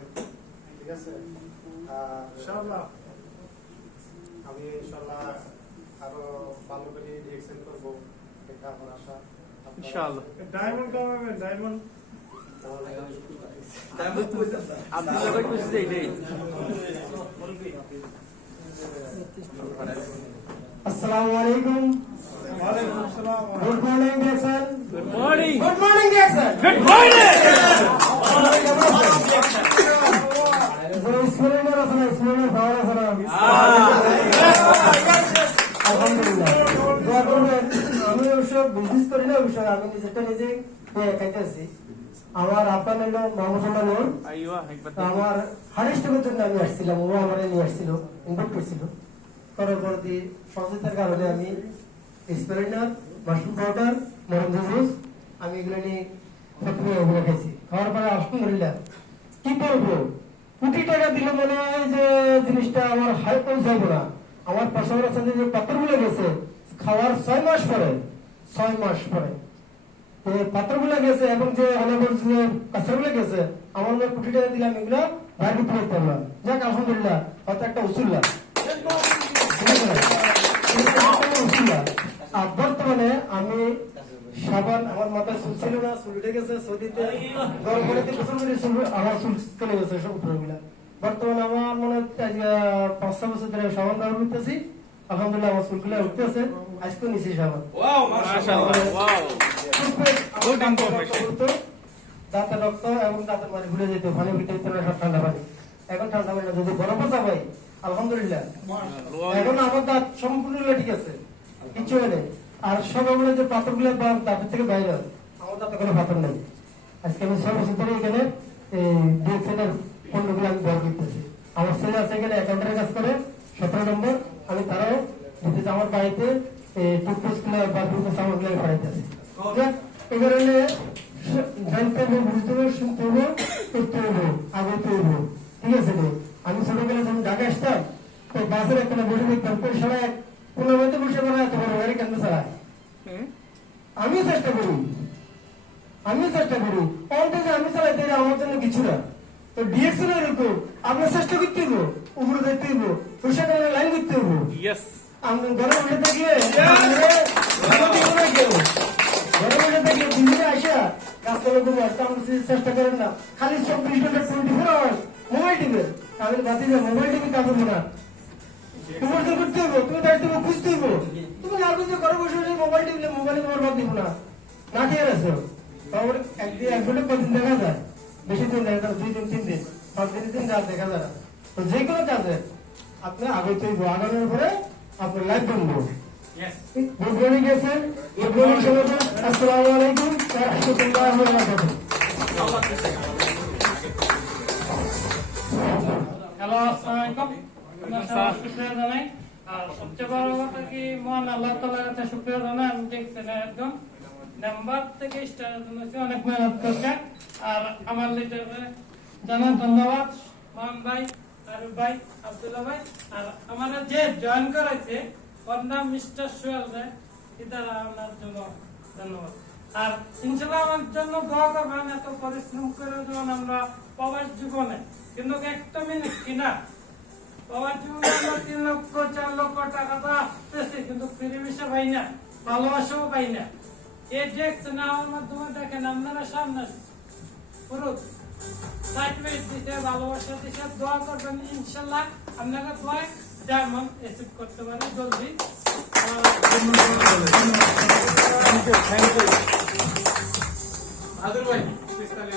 ঠিক আছে ইনশাআল্লাহ আমি ইনশাআল্লাহ আরো ভালো করে রিঅ্যাকশন করবো এটা আমার আশা इंशाल्लाह ডায়মন্ড কামাবেন ডায়মন্ড আব্দুল্লাহ ভাই খুশি দেই দেই আসসালামু আলাইকুম ওয়ালাইকুম আসসালাম good morning deer good morning good morning dear sir good morning স্টুডেন্টরা আছে স্টুডেন্ট ভালো আছে আলহামদুলিল্লাহ দোয়া করবেন আমি ওসব বিজনেস করি না অবশ্য আমি নিজেটা নিজে খাইতেছি আমার আপনার হলো মোহাম্মদ নূর আইওয়া একবার আমার হারিস্টের জন্য আমি আসছিলাম ও আমার নিয়ে আসছিল ইনভাইট করছিল পরবর্তী সহযোগিতার কারণে আমি স্পেলিনার মাশরুম পাউডার নরম জুস আমি এগুলো নিয়ে প্রথমে ওগুলো খাইছি খাওয়ার পরে আলহামদুলিল্লাহ কি বলবো কোটি টাকা দিলে মনে হয় যে জিনিসটা আমার হাই পৌঁছাবো না আমার পাশাপাশি সাথে যে পাত্রগুলো গেছে খাওয়ার 6 মাস পরে পাত্রগুলো গেছে এবং যে অনেক যে কাঁচাগুলো গেছে আমার মনে কোটি টাকা দিলাম এগুলো বাইরে করতে পারলাম যাক আলহামদুলিল্লাহ হয়তো একটা উসুল্লাহ আর বর্তমানে আমি সাবান আমার মাথায় চুল ছিল না চুল উঠে গেছে সৌদিতে গরম করে গোসল করে চুল আমার চুল চলে গেছে সব উপরগুলা বর্তমানে আমার মনে হয় 5-6 বছর ধরে সাবান ব্যবহার করতেছি আলহামদুলিল্লাহ আমার চুলগুলো উঠতেছে আজকে নিচ্ছি সাবান ওয়াও মাশাআল্লাহ ওয়াও গুড ইনফরমেশন দাঁতের রক্ত এবং দাঁতের মাঝে ভুলে যেত পানি ভিতরে সব ঠান্ডা পানি এখন ঠান্ডা পানি না যদি বরফ পচা ভাই আলহামদুলিল্লাহ এখন আমার দাঁত সম্পূর্ণ ঠিক আছে কিছু নেই আর সবগুলো যে পাথরগুলো দাঁতের থেকে বাইরে আমার দাঁতে কোনো পাথর নেই আজকে আমি 6 বছর ধরে এখানে ডিএক্সএনের পণ্যগুলো আমি ব্যবহার করতেছি আমার ছেলে আছে এখানে অ্যাকাউন্টারের কাজ করে 17 নম্বর আমি তারাও দিতে আমার বাড়িতে টুথপেস্টগুলো বা বিভিন্ন সামানগুলো ফাটাইতেছি এবার হলে জানতে হবে বুঝতে হবে শুনতে হবে করতে হবে আগতে হবে ঠিক আছে আমি ছোটবেলা যখন ঢাকা আসতাম তো বাসের একটা বসে দেখতাম তো সবাই কোনো মধ্যে বসে পড়া এত বড় গাড়ি কেন চালায় আমিও চেষ্টা করি অন্তত আমি চালাইতে আমার জন্য কিছু না তো ডিএক্সএল এরকম আপনার চেষ্টা করতে হবো উপরে দেখতে হবো ওর সাথে লাইন করতে হবো ইয়েস আমি ঘরে বসে থাকলে ঘরে বসে থাকলে দিনে আসা গাছতলা ঘুমো চেষ্টা করেন না খালি 24 ঘন্টা 24 আওয়ার্স মোবাইল টিপে আমি বাতি মোবাইল টিপে কাজ হবে না তোমার তো করতে হবো তুমি দায়িত্ব খুঁজতে হবো তুমি না বুঝতে ঘরে বসে মোবাইল টিপলে মোবাইলে তোমার বাদ দিব না ঠিক আছে তারপরে একদিনে কদিন দেখা যায় বেশি দিন দেখা যায় 2 দিন 3 দিন 5 দিন রাত দেখা যায় তো যে কোনো কাজে আপনি আগতে আগানোর পরে আপনার লাইফ বলবো good morning sir good morning সবাই আসসালামু আলাইকুম ওয়া রাহমাতুল্লাহি ওয়া বারাকাতুহু হ্যালো আসসালামু আলাইকুম শুকরিয়া জানাই আর সবচেয়ে বড় কথা কি মহান আল্লাহ তাআলার কাছে শুকরিয়া জানাই আমি দেখছেন একদম নাম্বার থেকে স্টারের জন্য অনেক মেহনত করছে আর আমার লিডারে জানাই ধন্যবাদ মহান ভাই আরুফ ভাই আব্দুল্লাহ ভাই আর আমারা যে জয়েন করেছে ওর নাম মিস্টার সোহেল ভাই ইদারা আপনার জন্য ধন্যবাদ আর ইনশাআল্লাহ আমার জন্য দোয়া করবেন এত পরিশ্রম করে যখন আমরা প্রবাস জীবনে কিন্তু একটা মিনিট কিনা প্রবাস জীবনে আমরা 3 লক্ষ 4 লক্ষ টাকা তো আসতেছে কিন্তু ফিরে মিশে পাই না ভালোবাসাও পাই না এই দেখছেন আমার মাধ্যমে দেখেন আপনারা সামনে পুরো সার্টিফিকেট দিতে ভালোবাসা দিতে দোয়া করবেন ইনশাআল্লাহ আপনাকে দোয়া ডায়মন্ড অ্যাচিভ করতে পারি জলদি থ্যাংক ইউ आदर भाई किसका ले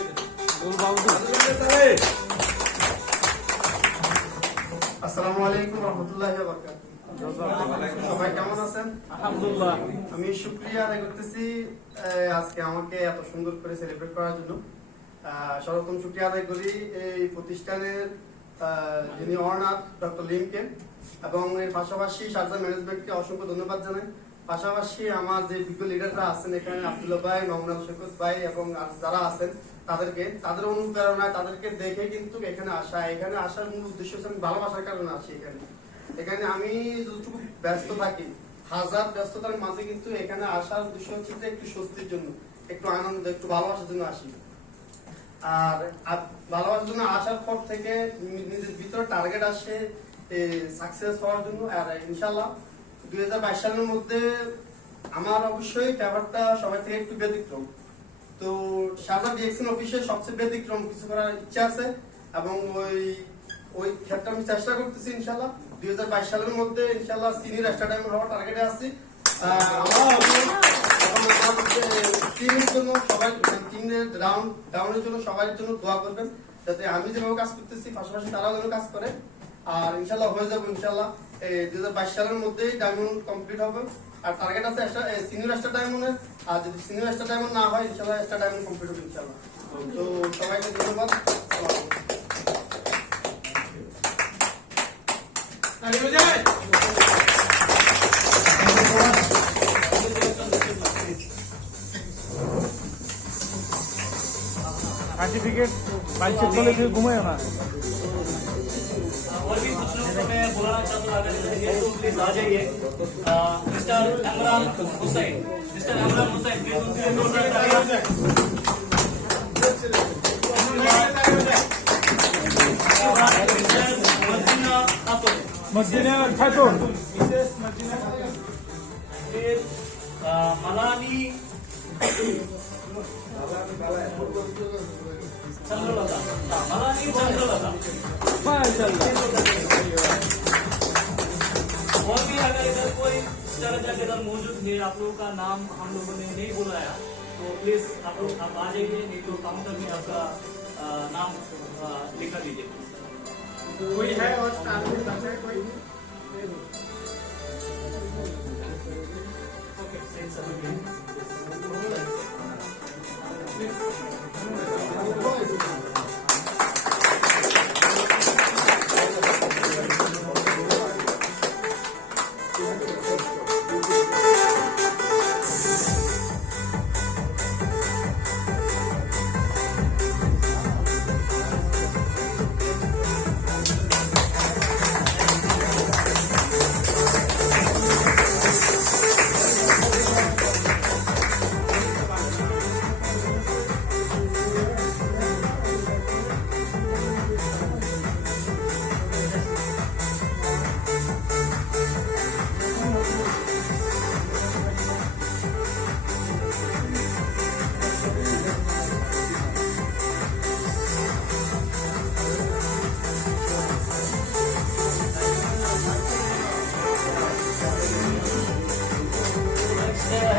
আসসালামু আলাইকুম ওয়া রাহমাতুল্লাহি ওয়া বারাকাতুহু সবাই কেমন আছেন আলহামদুলিল্লাহ আমি শুকরিয়া আদায় করতেছি আজকে আমাকে এত সুন্দর করে সেলিব্রেট করার জন্য সর্বপ্রথম শুকরিয়া আদায় করি এই প্রতিষ্ঠানের যিনি অনার ডক্টর লিমকে এবং এর পাশাপাশি শারজা ম্যানেজমেন্টকে অসংখ্য ধন্যবাদ জানাই পাশাপাশি আমার যে বিজ্ঞ লিডাররা আছেন এখানে আব্দুল্লাহ ভাই মামুনুল শরীফ ভাই এবং যারা আছেন তাদের অনুপ্রেরণায় তাদেরকে দেখে কিন্তু এখানে আসার মূল উদ্দেশ্য হচ্ছে আমি ভালোবাসার কারণে আসি এখানে আমি যতটুকু ব্যস্ত থাকি হাজার ব্যস্ততার মাঝে কিন্তু এখানে আসার উদ্দেশ্য হচ্ছে যে একটু স্বস্তির জন্য একটু আনন্দ একটু ভালোবাসার জন্য আসি আর ভালোবাসার জন্য আসার পর থেকে নিজের ভিতরে টার্গেট আসে সাকসেস হওয়ার জন্য আর ইনশাল্লাহ 2022 সালের মধ্যে আমার অবশ্যই ফেভারটা সবাই থেকে একটু ব্যতিক্রম। তো শারজা ডিএক্সএন অফিসে সবচেয়ে ব্যতিক্রম কিছু করার ইচ্ছা আছে এবং ওই ক্ষেত্রে আমি চেষ্টা করতেছি ইনশাআল্লাহ 2022 সালের মধ্যে ইনশাআল্লাহ সিনিয়র স্টার ডায়মন্ড হওয়ার টার্গেটে আছি। টিমের জন্য সবাই টিমের ডাউনের জন্য সবার জন্য দোয়া করবেন যাতে আমি যেভাবে কাজ করতেছি পাশাপাশি তারাও যেন কাজ করে। আর ইনশাআল্লাহ হয়ে যাবে ইনশাআল্লাহ 2022 সালের মধ্যেই ডায়মন্ড কমপ্লিট হবে। আর টার্গেট আছে সিনিয়র স্টার ডায়মন্ডের। আর যদি সিনিয়র স্টার ডায়মন্ড না হয় ইনশাআল্লাহ স্টার ডায়মন্ড কমপ্লিট হবে ইনশাআল্লাহ। তো সবাইকে ধন্যবাদ। सर्टिफिकेट बाइक से चले फिर घूमे ना। और भी कुछ लोग मैं बुलाना चाहता हूँ, अगर ये तो प्लीज आ जाइए। Mister Imran Hussain, mister Imran Hussain please उनके लिए जोरदार तालियां। मदीना खातून, फिर मलानी चंद्रलता, मलानी चंद्रलता। और भी अगर इधर कोई स्टार के इधर मौजूद है, आप लोगों का नाम हम लोगों ने नहीं बुलाया तो प्लीज आप लोग आप आ जाइए, नहीं तो काउंटर में आपका नाम लिखा दीजिए। कोई है और स्टार में बचा है कोई? ओके, सही सब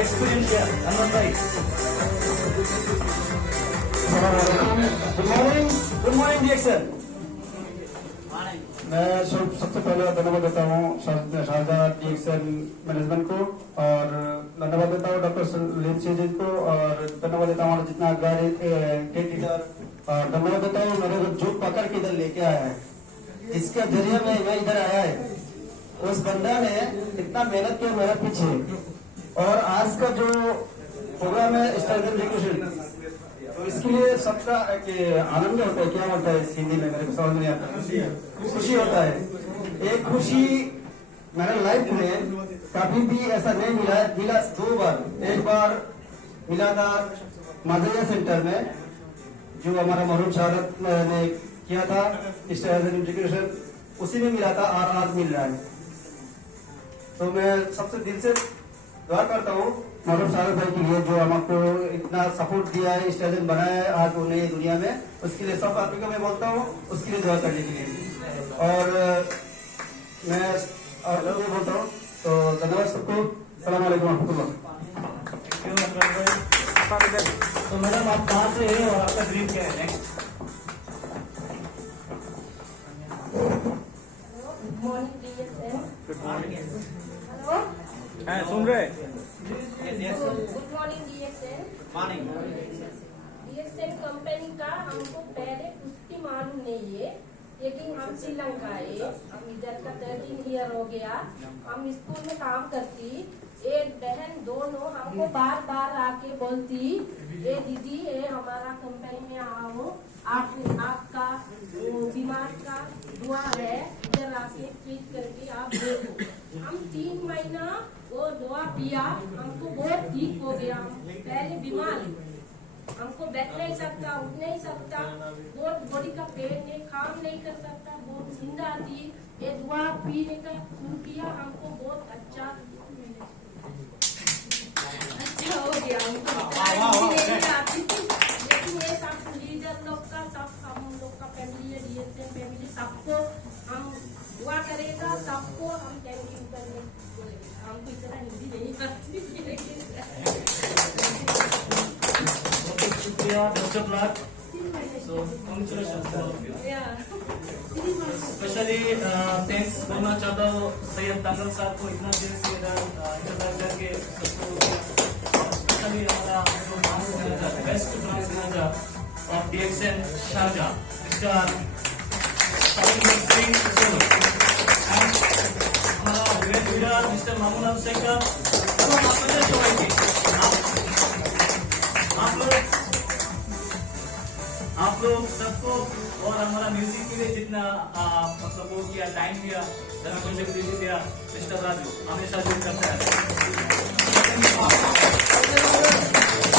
एक्सपीरियंस शेयर अनंत भाई। Good morning DXN. मैं सबसे पहले धन्यवाद देता हूँ शारजा डिएक्सन मैनेजमेंट को और धन्यवाद देता हूँ डॉक्टर सलीम जी को और धन्यवाद देता हूँ हमारा जितना गेट लीडर और धन्यवाद देता हूँ मेरे को जो पकड़ के इधर लेके आया है, इसके जरिए मैं इधर आया है। उस बंदा ने इतना मेहनत किया मेरे पीछे और आज का जो प्रोग्राम है स्टार एजुकेशन, तो इसके लिए सबका आनंद होता है। क्या होता है इस हिंदी में मेरे को समझ नहीं आता। खुशी होता है। एक खुशी मेरे लाइफ में कभी भी ऐसा नहीं मिला है। मिला 2 बार। एक बार मिला था माजरिया सेंटर में जो हमारा मरूम शहादत ने किया था स्टार एजुकेशन, उसी में मिला था और आज मिल रहा है। तो मैं सबसे दिल से दुआ करता हूँ मरूम शहादत भाई के लिए जो हमको इतना सपोर्ट दिया है, स्टेशन बनाया है आज वो नई दुनिया में, उसके लिए सब आदमी को मैं बोलता हूँ उसके लिए दुआ करने के लिए। और मैं और ये बोलता हूँ तो धन्यवाद सबको। सलाम अलैकुम रहमतुल्लाह। तो मैडम आप कहाँ से हैं और आपका ड्रीम क्या है next? Good morning DSN. Hello, हैं सुन रहे? Good morning DSN. Morning. DSN company का हमको पहले कुछ भी मालूम नहीं है, लेकिन हम श्रीलंका है, हम इधर का 13 ईयर हो गया। हम स्कूल में काम करती, एक बहन दोनों हमको बार बार आके बोलती, ए दीदी ये हमारा कंपनी में आओ, आपका दिमाग का दुआ है, इधर आके ट्रीट करके आप देखो। हम 3 महीना वो दुआ पिया, हमको बहुत ठीक हो गया। पहले बीमार, हमको बैठ नहीं सकता, उठ नहीं सकता, बहुत बॉडी का पेन है, काम नहीं कर सकता, बहुत नींद आती। ये दुआ पीने का शुरू किया, हमको बहुत अच्छा अच्छा हो गया हमको नहीं आती थी, लेकिन ये सब लीडर लोग का, सब हम लोग का फैमिली है, डीएसएम फैमिली, सबको हम दुआ करेगा, सबको हम थैंक यू करने बोलेंगे। हमको इतना हिंदी नहीं आती लेकिन शुक्रिया, best of luck. So congratulations to all of you. Specially thanks बोलना चाहता हूँ सैयद तांगल साहब को, इतना देर से इधर इंतजार करके सबको, स्पेशली हमारा जो branch manager, best branch manager of DXN Sharjah, mister हमारा great leader mister Mamun Shekhar, এবং আপনাদের সবাইকে आप लोग सबको और हमारा म्यूजिक के लिए जितना मतलब वो किया, टाइम दिया, रिस्पॉन्सिबिलिटी दिया, मिस्टर राजू हमेशा जो करता है।